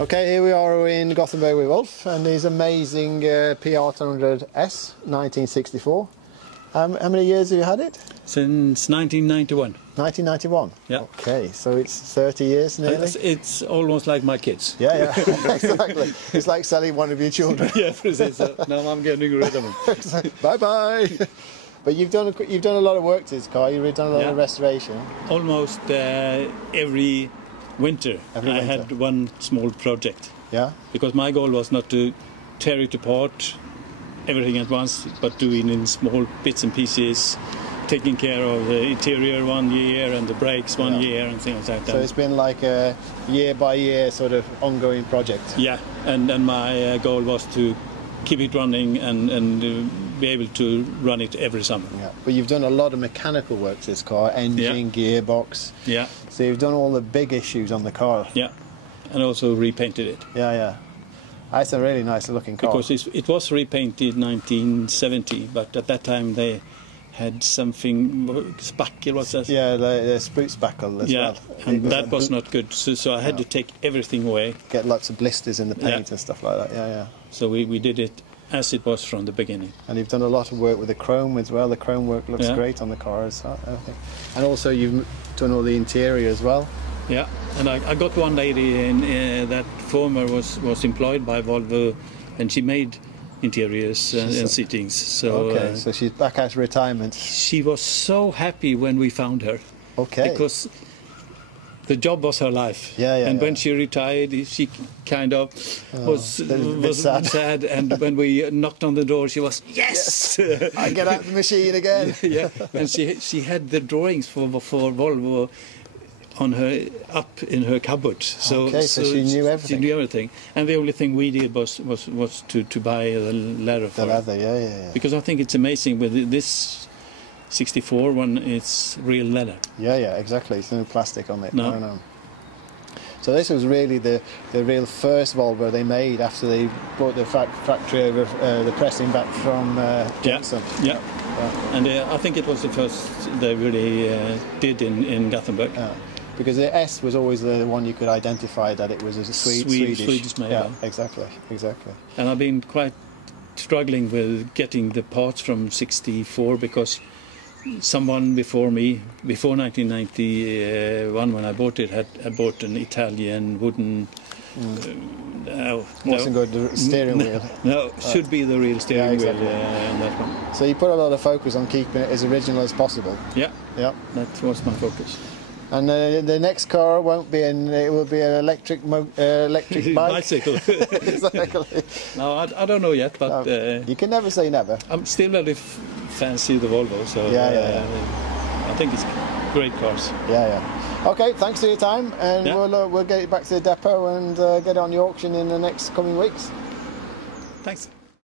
Okay, here we are in Gothenburg with Wolf and his amazing P1800S 1964. How many years have you had it? Since 1991. 1991? Yeah. Okay, so it's 30 years nearly? It's almost like my kids. Yeah, exactly. It's like selling one of your children. Yeah, precis. Now I'm getting rid of them. Bye-bye! But you've done a lot of work to this car, you've done a lot of restoration. Almost every winter I had one small project. Yeah? Because my goal was not to tear it apart, everything at once, but doing in small bits and pieces, taking care of the interior 1 year and the brakes 1 year and things like that. So it's been like a year by year sort of ongoing project. Yeah, and my goal was to keep it running and be able to run it every summer. Yeah, but you've done a lot of mechanical work to this car, engine, gearbox. Yeah. So you've done all the big issues on the car. Yeah, and also repainted it. Yeah. That's a really nice looking car. Because it was repainted in 1970, but at that time they had something, spackle, what's that? Yeah, the spoot spackle as well. And that was not good, so I had to take everything away. Get lots of blisters in the paint and stuff like that, yeah. So we did it as it was from the beginning. And you've done a lot of work with the chrome as well. The chrome work looks great on the cars, I think. And also you've done all the interior as well. Yeah, and I got one lady in that former was employed by Volvo, and she made interiors and sittings. So okay, so she's back at retirement. She was so happy when we found her. Okay. Because the job was her life. And when she retired, she kind of was sad. And when we knocked on the door, she was, yes! I get out the machine again. Yeah, and she had the drawings for Volvo on her up in her cupboard. So she knew everything. She knew everything, and the only thing we did was to buy the leather for the leather. Yeah. Because I think it's amazing with this 64 one, it's real leather. Yeah, exactly. It's no plastic on it. No. No. So this was really the real first Volvo they made after they brought the factory over, the pressing back from Johnson. Yeah. And I think it was the first they really did in Gothenburg. Because the S was always the one you could identify that it was a Swedish made. Yeah, exactly. And I've been quite struggling with getting the parts from 64 because someone before me, before 1991 when I bought it, had bought an Italian wooden wasn't good, the steering wheel. No, should be the real steering wheel on that one. So you put a lot of focus on keeping it as original as possible. Yeah, that was my focus. And the next car won't be it will be an electric bike. Bicycle. Exactly. No, I don't know yet, but you can never say never. I'm still very fancy the Volvo, so I think it's great cars. Yeah. Okay, thanks for your time, and we'll get it back to the depot and get it on the auction in the next coming weeks. Thanks.